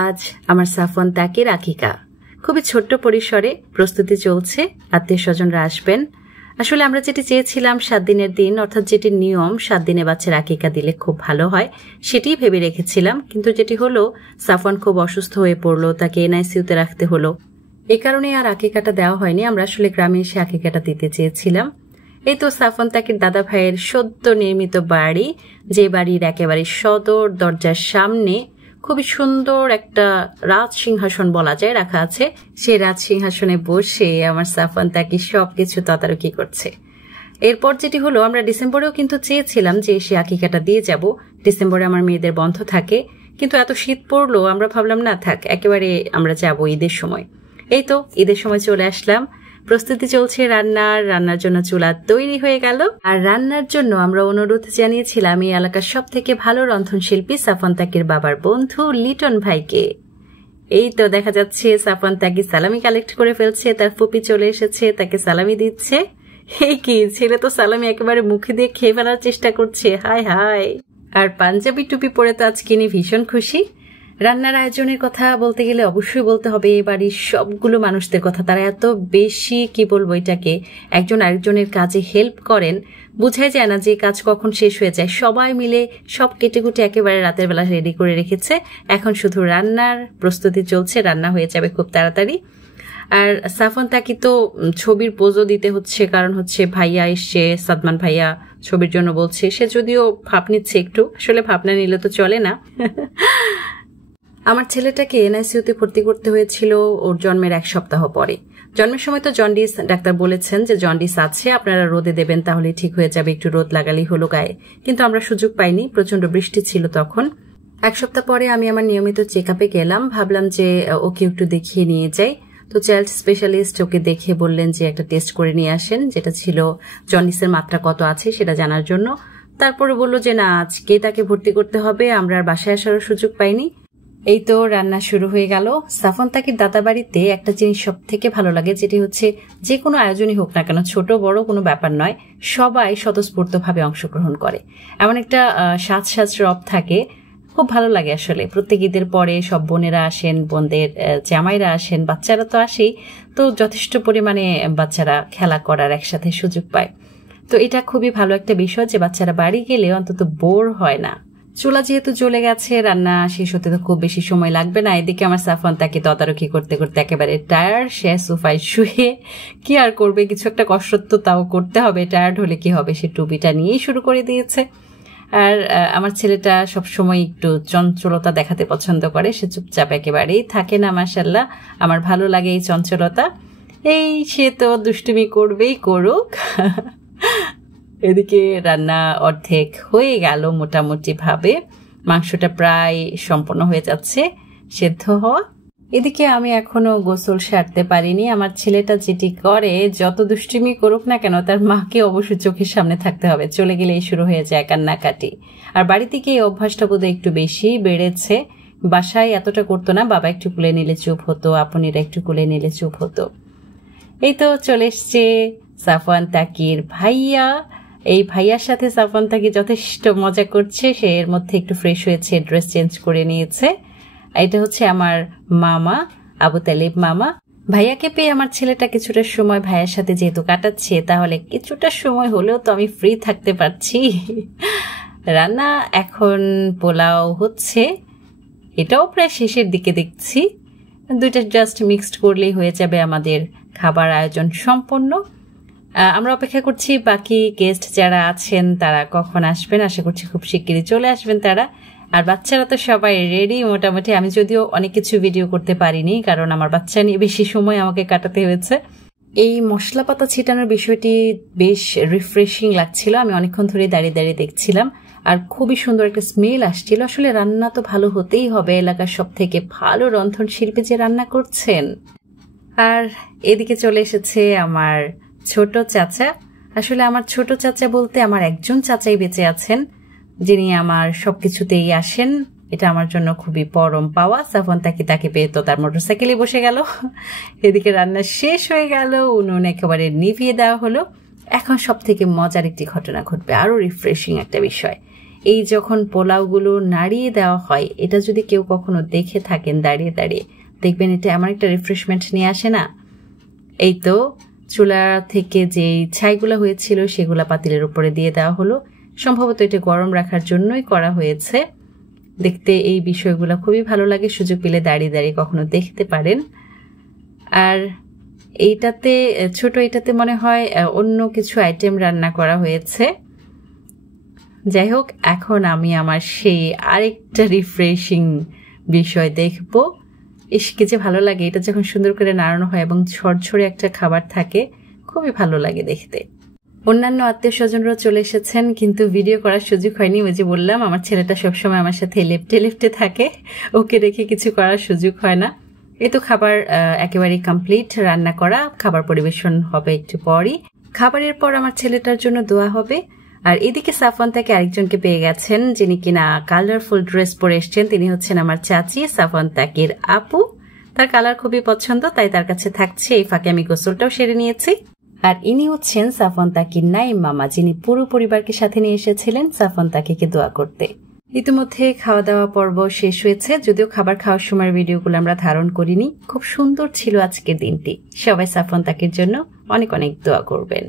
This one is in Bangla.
আজ আমার সাফওয়ান তাকির আকিকা। খুবই ছোট্ট পরিসরে প্রস্তুতি চলছে, আত্মীয় স্বজনরা আসবেন। আসলে আমরা যেটি চেয়েছিলাম 7 দিনের দিন, অর্থাৎ যেটি নিয়ম 7 দিনে বাচ্চার আকিকা দিলে খুব ভালো হয়, সেটিই ভেবে রেখেছিলাম। কিন্তু যেটি হলো, সাফওয়ান খুব অসুস্থ হয়ে পড়লো, তাকে এনআইসিইউতে রাখতে হলো। এই কারণে আর আকিকাটা দেওয়া হয়নি। আমরা আসলে গ্রামে এসে আকিকাটা দিতে চেয়েছিলাম। এই তো সাফওয়ান তাকির দাদা ভাইয়ের সদ্য নির্মিত বাড়ি, যে বাড়ির একেবারে সদর দরজার সামনে খুবই সুন্দর একটা রাজ সিংহাসন বলা যায় রাখা আছে। সেই রাজ সিংহাসনে বসে আমার সাফওয়ান তাকি সবকিছু তদারকি করছে। এরপর যেটি হলো, আমরা ডিসেম্বরেও কিন্তু চেয়েছিলাম যে এসে আকিকাটা দিয়ে যাব। ডিসেম্বরে আমার মেয়েদের বন্ধ থাকে, কিন্তু এত শীত পড়লো, আমরা ভাবলাম না থাক, একেবারে আমরা যাব ঈদের সময়। এই তো ঈদের সময় চলে আসলাম। প্রস্তুতি চলছে রান্নার জন্য চুলা তৈরি হয়ে গেল। আর রান্নার জন্য আমরা অনুরোধ জানিয়েছিলাম এই এলাকার সব থেকে ভালো রন্ধনশিল্পী সাফওয়ান তাকির বাবার বন্ধু লিটন ভাইকে। এই তো দেখা যাচ্ছে সাফওয়ান তাকি সালামি কালেক্ট করে ফেলছে, তার ফুপি চলে এসেছে, তাকে সালামি দিচ্ছে। এই কি ছেলে তো সালামি একেবারে মুখে দিয়ে খেয়ে ফেলার চেষ্টা করছে, হায় হায়। আর পাঞ্জাবি টুপি পরে তো আজকে নিয়ে ভীষণ খুশি। রান্নার আয়োজনের কথা বলতে গেলে অবশ্যই বলতে হবে এই বাড়ির সবগুলো মানুষদের কথা। তারা এত বেশি, কি বলবো এটাকে, একজন আরেকজনের কাজে হেল্প করেন। বুঝাই যায় না যে কাজ কখন শেষ হয়ে যায়। সবাই মিলে সব কেটে কুটে একেবারে রাতের বেলা রেডি করে রেখেছে। এখন শুধু রান্নার প্রস্তুতি চলছে, রান্না হয়ে যাবে খুব তাড়াতাড়ি। আর সাফওয়ান তাকি তো ছবির পোজও দিতে হচ্ছে, কারণ হচ্ছে ভাইয়া এসছে, সাদমান ভাইয়া ছবির জন্য বলছে। সে যদিও ভাব নিচ্ছে একটু, আসলে ভাবনা নিলে তো চলে না। আমার ছেলেটাকে এনআইসিইউতে ভর্তি করতে হয়েছিল ওর জন্মের 1 সপ্তাহ পরে। জন্মের সময় তো জন্ডিস, ডাক্তার বলেছেন যে জন্ডিস আছে, আপনারা রোদে দেবেন তাহলে ঠিক হয়ে যাবে, একটু রোদ লাগালেই হলো গায়ে। কিন্তু আমরা সুযোগ পাইনি, প্রচন্ড বৃষ্টি ছিল তখন। 1 সপ্তাহ পরে আমি আমার নিয়মিত চেক আপে গেলাম, ভাবলাম যে ওকে একটু দেখিয়ে নিয়ে যাই। তো চাইল্ড স্পেশালিস্ট ওকে দেখে বললেন যে একটা টেস্ট করে নিয়ে আসেন, যেটা ছিল জন্ডিসের মাত্রা কত আছে সেটা জানার জন্য। তারপরে বললো যে না, আজকে তাকে ভর্তি করতে হবে, আমরা আর বাসায় আসারও সুযোগ পাইনি। এই তো রান্না শুরু হয়ে গেল। সাফওয়ান তাকির দাদা বাড়িতে একটা জিনিস সব থেকে ভালো লাগে, যেটি হচ্ছে যে কোনো আয়োজনই হোক না কেন, ছোট বড় কোনো ব্যাপার নয়, সবাই স্বতঃস্ফূর্তভাবে অংশগ্রহণ করে। এমন একটা সাজ রব থাকে, খুব ভালো লাগে আসলে। প্রত্যেক ঈদের পরে সব বোনেরা আসেন, বোনদের জামাইরা আসেন, বাচ্চারা তো আসেই। তো যথেষ্ট পরিমাণে বাচ্চারা খেলা করার একসাথে সুযোগ পায়। তো এটা খুবই ভালো একটা বিষয় যে বাচ্চারা বাড়ি গেলে অন্তত বোর হয় না। চুলা যেহেতু জ্বলে গেছে, রান্না শেষ হতে তো খুব বেশি সময় লাগবে না। এদিকে আমার সাফওয়ান তাকে তদারকি করতে করতে একেবারে টায়ার্ড। সে সোফায় শুয়ে কি আর করবে, কিছু একটা কসরত তো তাও করতে হবে, টায়ার্ড হলে কি হবে, সে টুপিটা নিয়েই শুরু করে দিয়েছে। আর আমার ছেলেটা সবসময় একটু চঞ্চলতা দেখাতে পছন্দ করে, সে চুপচাপ একেবারেই থাকে না। মাশাআল্লাহ, আমার ভালো লাগে এই চঞ্চলতা। এই সে তো দুষ্টুমি করবেই করুক। এদিকে রান্না অর্ধেক হয়ে গেল মোটামুটি ভাবে, মাংসটা প্রায় সম্পন্ন হয়ে যাচ্ছে সেদ্ধ হওয়া। এদিকে আমি এখনো গোসল সারতে পারিনি। আমার ছেলেটা যেটি করে, যত দুষ্টুমি করুক না কেন, তার মাকে অবশ্যই চোখের সামনে থাকতে হবে, চলে গেলেই শুরু হয়ে যায় কান্নাকাটি। আর বাড়ি থেকে এই অভ্যাসটা বোধহয় একটু বেশি বেড়েছে। বাসায় এতটা করতো না, বাবা একটু কুলে নিলে চুপ হতো, আপুনিরা একটু কুলে নিলে চুপ হতো। এই তো চলে এসছে সাফওয়ান তাকির ভাইয়া। এই ভাইয়ার সাথে সাফওয়ান তাকি যথেষ্ট মজা করছে। সে এর মধ্যে একটু ফ্রেশ হয়েছে, ড্রেস চেঞ্জ করে নিয়েছে। এটা হচ্ছে আমার মামা, আবু তালিব মামা। ভাইয়াকে পেয়ে আমার ছেলেটা কিছুটা সময় ভাইয়ার সাথে যেহেতু কাটাচ্ছে, তাহলে কিছুটা সময় হলেও তো আমি ফ্রি থাকতে পারছি। রান্না এখন পোলাও হচ্ছে, এটাও প্রায় শেষের দিকে দেখছি। দুইটা জাস্ট মিক্সড করলেই হয়ে যাবে আমাদের খাবার আয়োজন সম্পন্ন। আমরা অপেক্ষা করছি বাকি গেস্ট যারা আছেন তারা কখন আসবেন। আশা করছি খুব শিগগিরই চলে আসবেন তারা। আর বাচ্চারা তো সবাই রেডি মোটামুটি। আমি যদিও অনেক কিছু ভিডিও করতে পারিনি, কারণ আমার বাচ্চা নিয়ে বেশি সময় আমাকে কাটাতে হয়েছে। এই মশলা পাতা ছিটানোর বিষয়টি বেশ রিফ্রেশিং লাগছিল। আমি অনেকক্ষণ ধরে দাঁড়িয়ে দাঁড়িয়ে দেখছিলাম, আর খুবই সুন্দর একটা স্মেল আসছিল। আসলে রান্না তো ভালো হতেই হবে, এলাকার সব থেকে ভালো রন্ধন শিল্পী যে রান্না করছেন। আর এদিকে চলে এসেছে আমার ছোট চাচা। আসলে আমার ছোট চাচা বলতে আমার একজন চাচাই বেঁচে আছেন, যিনি আমার সবকিছুতেই আসেন। এটা আমার জন্য খুবই পরম পাওয়া। সাফওয়ান তাকি তাকে পেয়ে তো তার মোটরসাইকেলে বসে গেল। এদিকে রান্না শেষ হয়ে গেল, উনুন একেবারে নিভিয়ে দেওয়া হলো। এখন সব থেকে মজার একটি ঘটনা ঘটবে, আরো রিফ্রেশিং একটা বিষয়। এই যখন পোলাওগুলো নাড়িয়ে দেওয়া হয়, এটা যদি কেউ কখনো দেখে থাকেন দাঁড়িয়ে দাঁড়িয়ে, দেখবেন এটা এমন একটা রিফ্রেশমেন্ট নিয়ে আসে না। এই তো চুলা থেকে যে ছাইগুলো হয়েছিল সেগুলা পাতিলের উপরে দিয়ে দেওয়া হলো। সম্ভবত এটা গরম রাখার জন্যই করা হয়েছে। দেখতে এই বিষয়গুলো খুবই ভালো লাগে, সুযোগ পেলে দাঁড়িয়ে দাঁড়িয়ে কখনো দেখতে পারেন। আর এইটাতে এটাতে মনে হয় অন্য কিছু আইটেম রান্না করা হয়েছে। যাই হোক, এখন আমি আমার সেই আরেকটা রিফ্রেশিং বিষয় দেখব। কি যে ভালো লাগে এটা যখন সুন্দর করে নাড়ানো হয় এবং ঝরঝরে একটা খাবার থাকে, খুবই ভালো লাগে দেখতে। অন্যান্য আত্মীয় স্বজনরাও চলে এসেছেন, কিন্তু ভিডিও করার সুযোগ হয়নি। ওই যে বললাম, আমার ছেলেটা সবসময় আমার সাথে লেফটে থাকে, ওকে রেখে কিছু করার সুযোগ হয় না। এই তো খাবার একেবারে কমপ্লিট রান্না করা, খাবার পরিবেশন হবে একটু পরই। খাবারের পর আমার ছেলেটার জন্য দোয়া হবে। আর এদিকে সাফওয়ান তাকে আরেকজনকে পেয়ে গেছেন, যিনি কিনা কালারফুল ড্রেস পরে এসছেন। তিনি হচ্ছেন আমার চাচি, সাফওয়ান তাকির আপু। তার কালার খুবই পছন্দ, তাই তার কাছে থাকছে। এই ফাঁকে আমি গোসলটাও সেরে নিয়েছি। আর ইনি হচ্ছেন সাফওয়ান তাকির নাইম মামা, যিনি পুরো পরিবারকে সাথে নিয়ে এসেছিলেন সাফওয়ান তাকিকে দোয়া করতে। ইতিমধ্যে খাওয়া দাওয়া পর্ব শেষ হয়েছে, যদিও খাবার খাওয়ার সময়ের ভিডিওগুলো আমরা ধারণ করিনি। খুব সুন্দর ছিল আজকের দিনটি। সবাই সাফওয়ান তাকির জন্য অনেক অনেক দোয়া করবেন।